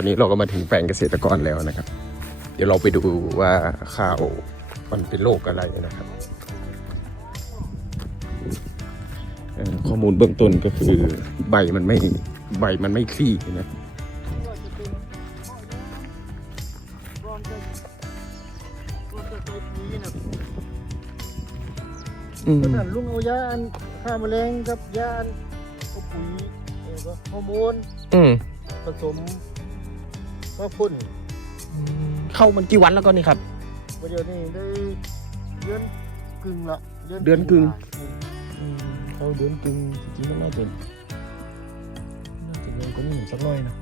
ตอนนี้เราก็มาถึงแปลงเกษตรกรแล้วนะครับ เดี๋ยวเราไปดูว่าข้าวมันเป็นโรคอะไรนะครับ ข้อมูลเบื้องต้นก็คือใบมันไม่ใบมันไม่คลี่นะ ก่อนจะใส่ปุ๋ยนะอืม เพราะฉะนั้นลุงเอายาอันฆ่าแมลงกับยาอันเอาปุ๋ยเอ่อว่าฮอร์โมนอืม ผสมมาพ่นเข้ามันกี่วันแล้วก็นี่ครับ ประเดี๋ยวนี้ได้เดือนกึ่งละเดือนกึ่งอืมเข้าเดือนกึ่งจริงๆมันน่าจะน่าจะเดือนก็นี่สักหน่อยนะ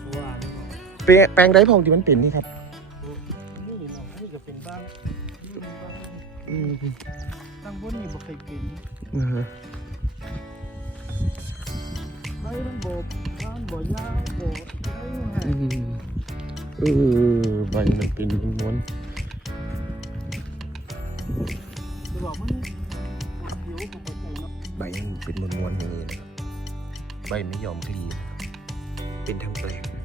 เพราะว่านี่เนาะแปลงแปลงไร้พองที่มันเป็นนี่ครับ นี่เนาะอันนี้ก็เป็นบ้างนี่เป็นบ้างอืมตั้งบนนี่บ่เคยเป็นอืมใบมันบ่บ้านบ่ยาวบ่อะไรยังไงอืมเออใบมันเป็นม้วนแต่ว่ามันเขียวบ่ไปใส่เนาะใบมันเป็นม้วนๆอย่างนี้นะครับใบไม่ยอมคลี่เป็นทั้งแปลง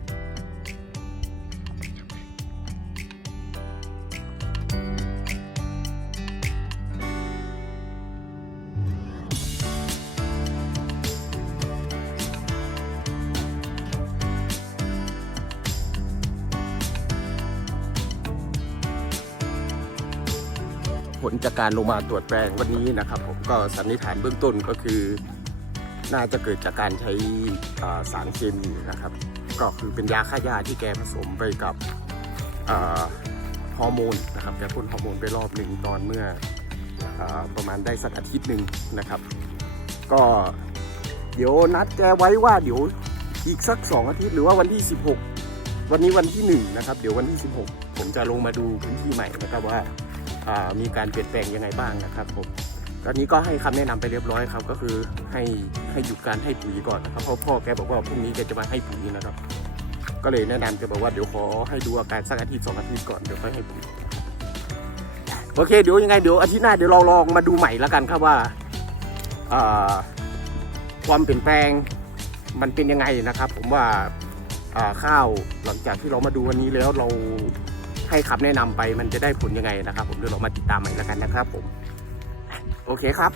ผลจากการลงมาตรวจแปลงวันนี้นะครับ ผมก็สันนิษฐานเบื้องต้นก็คือ น่าจะเกิดจากการใช้สารเคมีนะครับ ก็คือเป็นยาฆ่าหญ้าที่แกผสมไปกับฮอร์โมนนะครับแกพ่นฮอร์โมนไปรอบหนึ่งตอนเมื่ออประมาณได้สักอาทิตย์หนึ่งนะครับ ก็เดี๋ยวนัดแกไว้ว่าเดี๋ยวอีกสักสองอาทิตย์หรือว่าวันที่ 16 วันนี้วันที่หนึ่งนะครับเดี๋ยววันที่ 16 ผมจะลงมาดูพื้นที่ใหม่นะครับว่า มีการเปลี่ยนแปลงยังไงบ้างนะครับผมตอนนี้ก็ให้คำแนะนำไปเรียบร้อยครับ ก็คือให้ให้หยุดการให้ปุ๋ยก่อนนะครับเพราะพ่อแกบอกว่าพรุ่งนี้แกจะมาให้ปุ๋ยนะครับ ก็เลยแนะนำแกบอกว่าเดี๋ยวขอให้ดูอาการสักอาทิตย์สองอาทิตย์ก่อนเดี๋ยวค่อยให้ปุ๋ยโอเคเดี๋ยวยังไงเดี๋ยวอาทิตย์หน้าเดี๋ยวเราลองมาดูใหม่แล้วกันครับว่าความเปลี่ยนแปลงมันเป็นยังไงนะครับ ผมว่าข้าวหลังจากที่เรามาดูวันนี้แล้วเรา ให้คำแนะนำไปมันจะได้ผลยังไงนะครับ ผมเดี๋ยวเรามาติดตามใหม่แล้วกันนะครับผม โอเคครับ